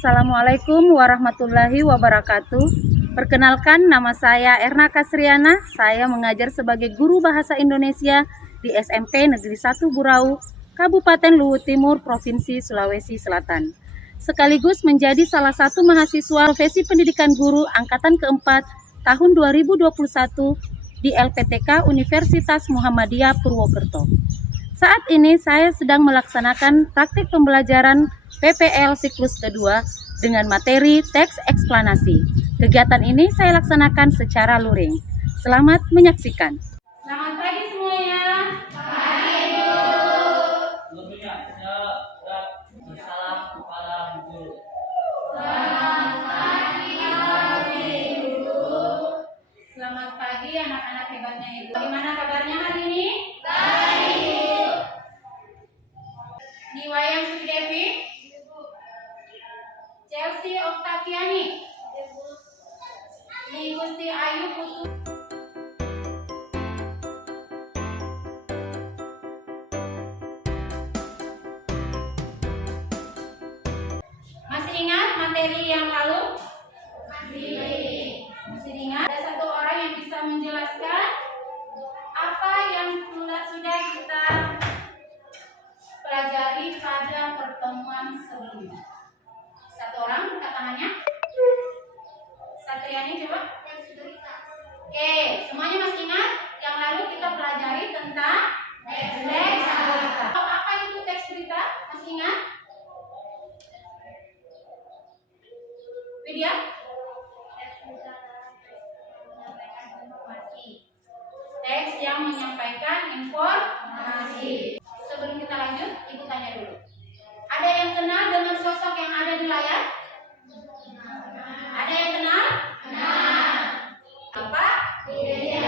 Assalamualaikum warahmatullahi wabarakatuh. Perkenalkan, nama saya Erna Kasriana. Saya mengajar sebagai guru bahasa Indonesia di SMP Negeri 1 Burau, Kabupaten Luhut Timur, Provinsi Sulawesi Selatan. Sekaligus menjadi salah satu mahasiswa profesi pendidikan guru angkatan keempat tahun 2021 di LPTK Universitas Muhammadiyah Purwokerto. Saat ini saya sedang melaksanakan praktik pembelajaran PPL siklus kedua dengan materi teks eksplanasi. Kegiatan ini saya laksanakan secara luring. Selamat menyaksikan. Selamat pagi semuanya. Pagi, Bu. Sebelumnya kita bersalam kepada Bu Guru. Selamat pagi, Ibu. Selamat pagi anak-anak hebatnya Ibu. Bagaimana kabarnya hari ini? Baik. Di Wayang Sri Devi, Chelsea Oktaviani, Di Gusti Ayu Putu. Masih ingat materi yang lalu? Masih ingat? Ada satu orang yang bisa menjelaskan apa yang sudah kita pelajari pada pertemuan sebelumnya. Satu orang angkat tangannya. Satriani coba. Oke, semuanya masih ingat? Yang lalu kita pelajari tentang teks berita. Apa itu teks berita? Masih ingat? Widya? Teks yang menyampaikan informasi. Sebelum kita lanjut, Ibu tanya dulu. Ada yang kenal dengan sosok yang ada di layar? Ada yang kenal? Bapak B.J.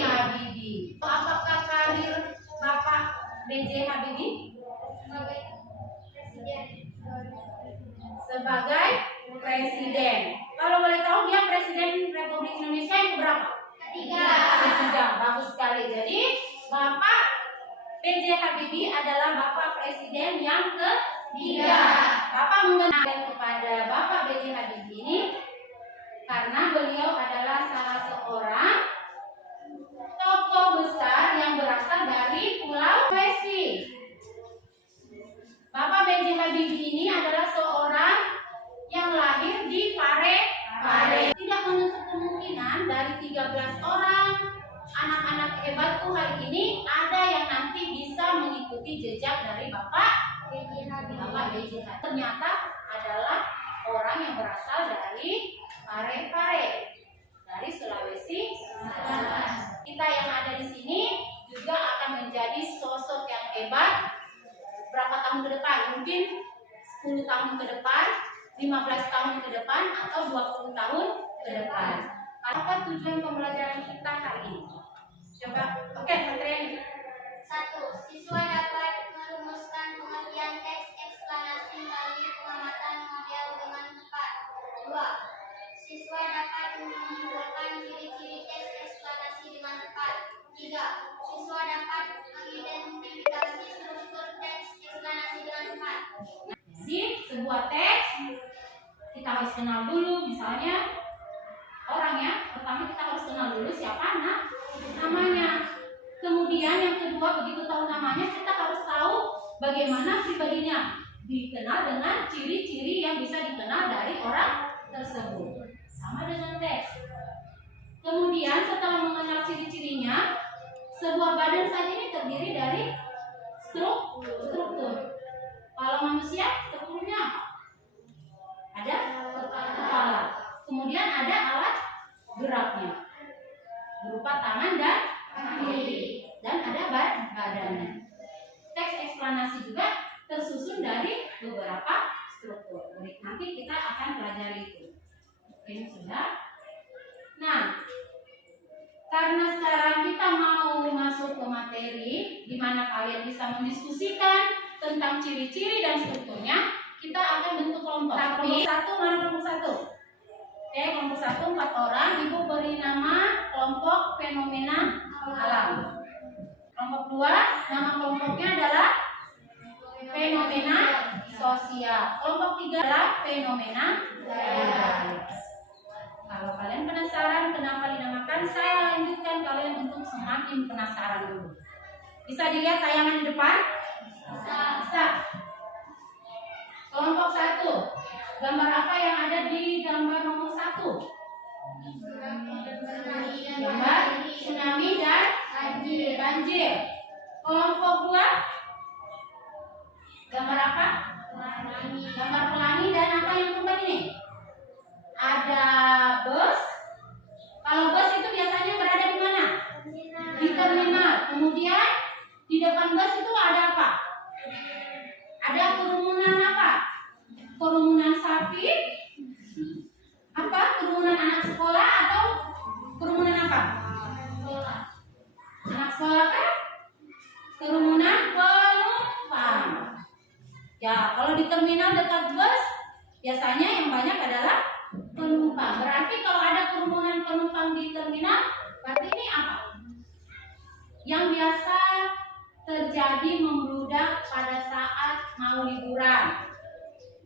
Habibie. Apakah karir Bapak B.J. Habibie? Sebagai presiden. Kalau boleh tahu dia presiden Republik Indonesia yang berapa? Ketiga. Bagus sekali. Jadi Bapak B.J. Habibie adalah Bapak Presiden yang ketiga. Bapak mengenal kepada Bapak B.J. Habibie ini karena beliau adalah salah seorang tokoh besar yang berasal dari Pulau Sulawesi. Bapak B.J. Habibie ini adalah seorang yang lahir di Pare. Tidak menutup kemungkinan dari 13 orang anak-anak hebatku hari ini ada yang nanti bisa mengikuti jejak dari Bapak B.J. Habibie. Ternyata adalah orang yang berasal dari Pare dari Sulawesi Selatan. Kita yang ada di sini juga akan menjadi sosok yang hebat berapa tahun ke depan? Mungkin 10 tahun ke depan, 15 tahun ke depan, atau 20 tahun ke depan. Apa tujuan pembelajaran kita hari ini? Coba, oke, Satriani. 1. Siswa dapat merumuskan pengertian teks eksplanasi melalui pengamatan model dengan tepat. 2. Siswa dapat menyimpulkan ciri-ciri teks eksplanasi dengan tepat. 3. Siswa dapat mengidentifikasi struktur teks eksplanasi dengan tepat. Jadi, sebuah teks kita harus kenal dulu, misalnya orangnya. Pertama kita harus kenal dulu siapa namanya. Kemudian yang kedua, begitu tahu namanya, kita harus tahu bagaimana pribadinya. Dikenal dengan ciri-ciri yang bisa dikenal dari orang tersebut. Sama dengan teks. Kemudian setelah mengenal ciri-cirinya, sebuah badan saja ini terdiri dari struktur. Kalau manusia, strukturnya apa? Ada kepala. Kemudian ada alat geraknya berupa tangan dan kaki, dan ada badannya. Teks eksplanasi juga tersusun dari beberapa struktur. Nanti kita akan pelajari itu. Oke, sudah. Nah, karena sekarang kita mau masuk ke materi di mana kalian bisa mendiskusikan tentang ciri-ciri dan strukturnya, kita akan bentuk kelompok. Kelompok satu, mana kelompok satu? Oke, kelompok satu 4 orang. Ibu beri nama kelompok fenomena alam. Kelompok 2, nama kelompoknya adalah fenomena sosial. Kelompok 3 adalah fenomena budaya. Kalau kalian penasaran kenapa dinamakan, saya lanjutkan kalian untuk semakin penasaran dulu. Bisa dilihat tayangan di depan? Bisa. Kelompok 1. Gambar apa yang ada di gambar nomor 1? Gambar tsunami dan banjir. Kelompok 2. Gambar apa? Gambar pelangi dan apa yang keempat ini? Ada bus. Kalau bus itu biasanya berada di mana? Di terminal. Kemudian di depan bus itu ada apa? Ada kerumunan apa? Kerumunan sapi? Apa? Kerumunan anak sekolah atau kerumunan apa? Anak sekolah kan? Kerumunan penumpang. Ya, kalau di terminal dekat bus biasanya yang banyak adalah penumpang. Berarti kalau ada kerumunan penumpang di terminal, berarti ini apa? Yang biasa terjadi membludak pada saat mau liburan,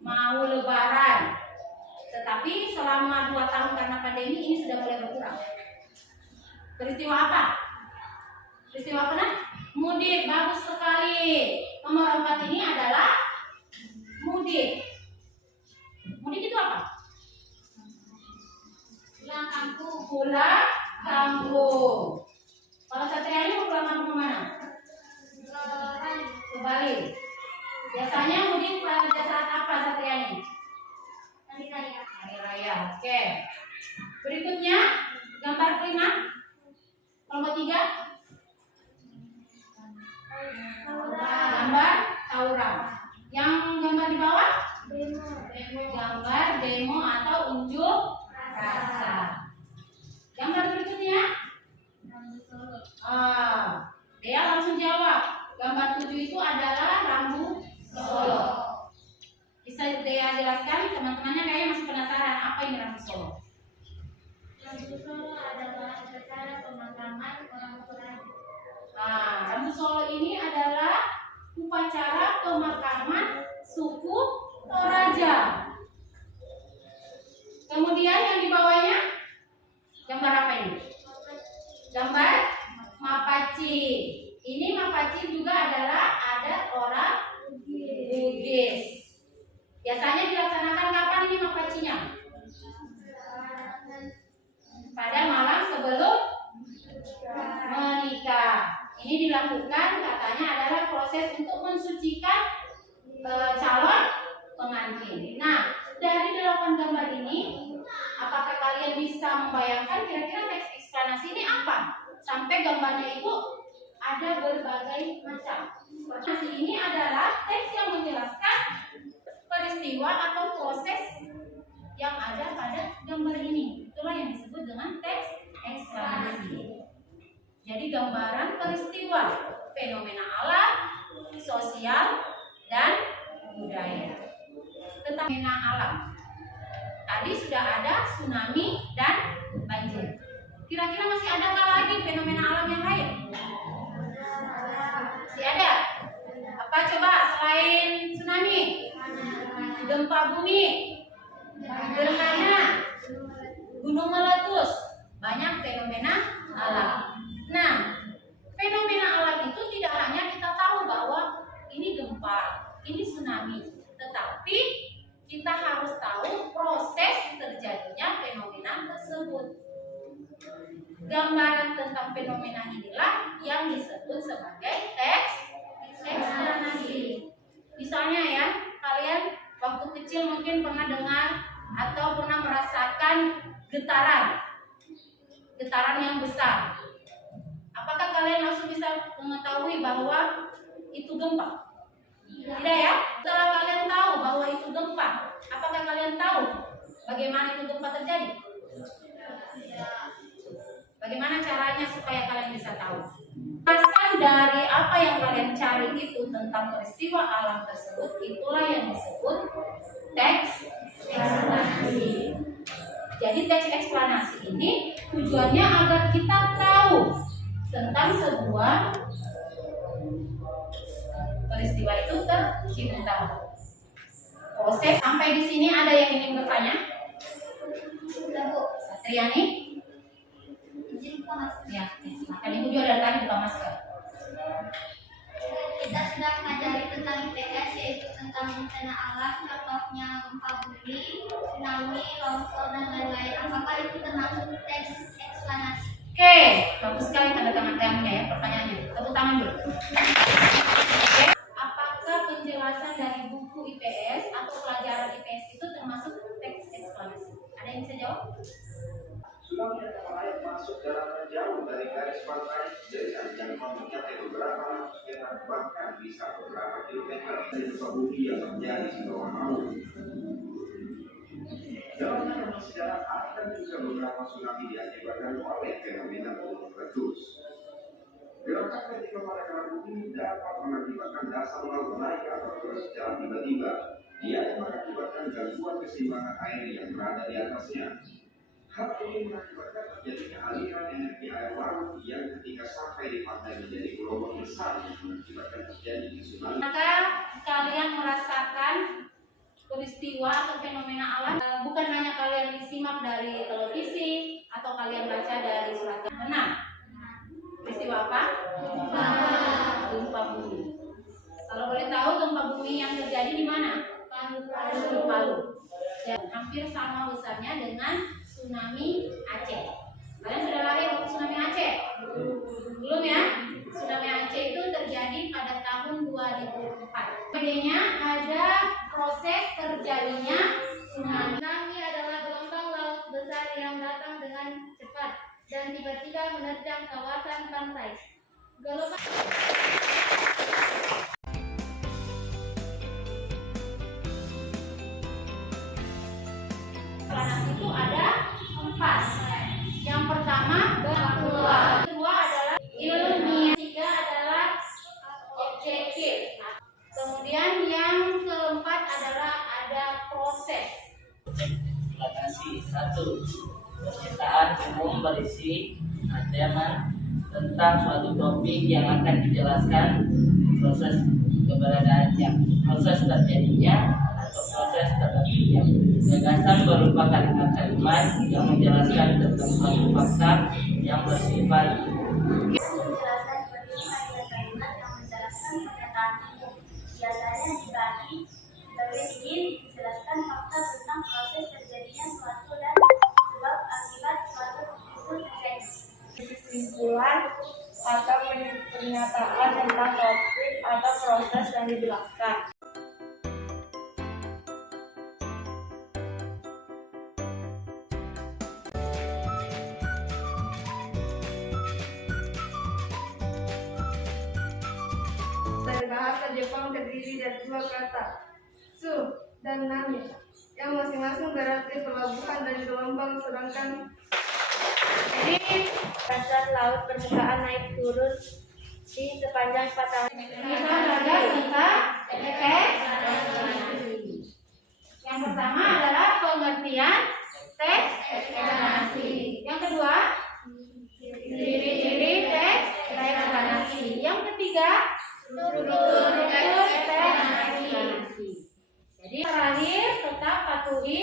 mau lebaran. Tetapi selama 2 tahun karena pandemi ini sudah mulai berkurang. Peristiwa apa? Peristiwa apa? Mudik. Bagus sekali. Nomor 4 ini adalah mudik. Mudik itu apa? Pulang kampung. Pulang kampung. Kalau Satria ini mau pulang kampung kemana? Ke Bali. Biasanya mudik pada saat apa Satria ini? Hari raya. Hari raya. Oke. Berikutnya gambar kelima. Kelompok 3. Gambar tawuran. Yang gambar di bawah? Gambar demo atau unjuk rasa. Gambar berikutnya? Dia langsung jawab. Gambar 7 itu adalah Rambu Solo. Bisa Dea jelaskan? Teman-temannya kayaknya masih penasaran apa ini Rambu Solo. Rambu Solo adalah acara pemakaman orang Toraja. Rambu Solo ini adalah upacara pemakaman suku Toraja. Kemudian yang di bawahnya gambar apa ini? Gambar Mapaci. Ini Mapaci juga adalah adat orang Bugis. Biasanya dilaksanakan kapan ini Mapacinya? Pada malam sebelum menikah. Ini dilakukan katanya adalah proses untuk mensucikan calon pengantin. Nah, dari 8 gambar ini, apakah kalian bisa membayangkan kira-kira teks eksplanasi ini apa? Sampai gambarnya itu ada berbagai macam. Eksplanasi ini adalah teks yang menjelaskan peristiwa atau proses yang ada pada gambar ini. Itulah yang disebut dengan teks eksplanasi. Jadi gambaran peristiwa, fenomena alam, sosial, dan budaya. Tentang fenomena alam. Tadi sudah ada tsunami dan banjir. Kira-kira masih adakah lagi fenomena alam yang lain? Masih ada? Apa coba selain tsunami? Gempa bumi, gerhana, gunung meletus, banyak fenomena alam. Nah, fenomena alam itu tidak hanya kita tahu bahwa ini gempa, ini tsunami, tetapi kita harus tahu proses terjadinya fenomena tersebut. Gambaran tentang fenomena inilah yang disebut sebagai teks eksplanasi. Misalnya ya, kalian waktu kecil mungkin pernah dengar atau pernah merasakan getaran yang besar. Apakah kalian langsung bisa mengetahui bahwa itu gempa? Tidak ya? Setelah kalian tahu bahwa itu gempa, apakah kalian tahu bagaimana itu gempa terjadi? Bagaimana caranya supaya kalian bisa tahu? Asal dari apa yang kalian cari itu tentang peristiwa alam tersebut, itulah yang disebut teks eksplanasi. Jadi teks eksplanasi ini tujuannya agar kita tahu tentang sebuah peristiwa itu tercipta. proses. Sampai di sini ada yang ingin bertanya? Sudah, Bu. Satriani? Izin buka masker. Ya, silakan. Ibu juga dari tadi buka masker. Kita sudah mengajari tentang IPS, yaitu tentang bencana alam, contohnya gempa bumi, tsunami, longsor, dan lain-lain. Apakah itu termasuk teks eksplanasi? Oke, bagus sekali tanda tangan kamunya ya pertanyaannya. Tepuk tangan dulu. Oke, apakah penjelasan dari buku IPS atau pelajaran IPS itu termasuk teks eksplanasi? Ada yang bisa jawab? Tsunami yang air masuk daratan jauh dari garis pantai dengan jangkauan mencapai beberapa ratus meter bahkan bisa beberapa kilometer dari gempa bumi yang terjadi di bawah laut. Dalam catatan sejarah ada juga beberapa tsunami diakibatkan oleh fenomena gunung meletus. Gerakan vertikal pada kerap bumi dapat mengakibatkan dasar laut naik atau turun secara tiba-tiba. Dia mengakibatkan gangguan keseimbangan air yang berada di atasnya. Hal ini mengakibatkan terjadinya aliran energi air laut yang ketika sampai di pantai menjadi gelombang besar yang mengakibatkan terjadinya tsunami. Maka kalian merasakan peristiwa atau fenomena alam bukan hanya kalian disimak dari televisi atau kalian baca dari surat. Benar? Peristiwa apa? Gempa bumi. Kalau boleh tahu gempa bumi yang terjadi di mana? Palu. Dan hampir sama besarnya dengan tsunami Aceh. Kalian sudah lahir waktu tsunami Aceh? Belum ya? Tsunami Aceh itu terjadi pada tahun 2004. Bedanya ada proses terjadinya tsunami. Tsunami adalah gelombang laut besar yang datang dengan cepat dan tiba-tiba menerjang kawasan pantai. Gelombang Eksplanasi itu ada 4. Yang pertama faktual, kedua adalah ilmiah, ketiga adalah objektif. Kemudian yang keempat adalah ada proses. Eksplanasi 1. Pernyataan umum berisi materi tentang suatu topik yang akan dijelaskan proses keberadaannya, proses terjadinya atau proses terjadinya. Gagasan berupa kalimat-kalimat yang menjelaskan tentang suatu fakta yang bersifat penjelasan berdiri kalimat-kalimat yang menjelaskan pernyataan umum. Biasanya dibagi sebagai ingin menjelaskan fakta tentang proses terjadinya suatu dan sebab akibat suatu itu terjadi. Kesimpulan atau pernyataan tentang topik atau proses yang dijelaskan. Dari bahasa Jepang terdiri dari 2 kata, su dan nami, yang masing-masing berarti pelabuhan dan gelombang, sedangkan jadi dasar laut permukaan naik turun di sepanjang 4 tahun. Kita belajar tentang teks. Yang pertama adalah pengertian teks eksplanasi. Yang kedua, ciri-ciri teks eksplanasi. Yang ketiga, struktur teks eksplanasi. Jadi terakhir tetap patuhi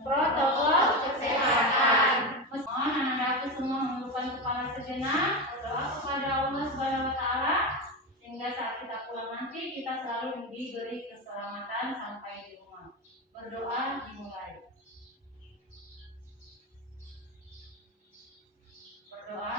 protokol kesehatan. Mohon anak-anakku semua menundukkan kepala sejenak, berdoa kepada Allah Subhanahu wa taala sehingga saat kita pulang nanti kita selalu diberi keselamatan sampai di rumah. Berdoa dimulai. Berdoa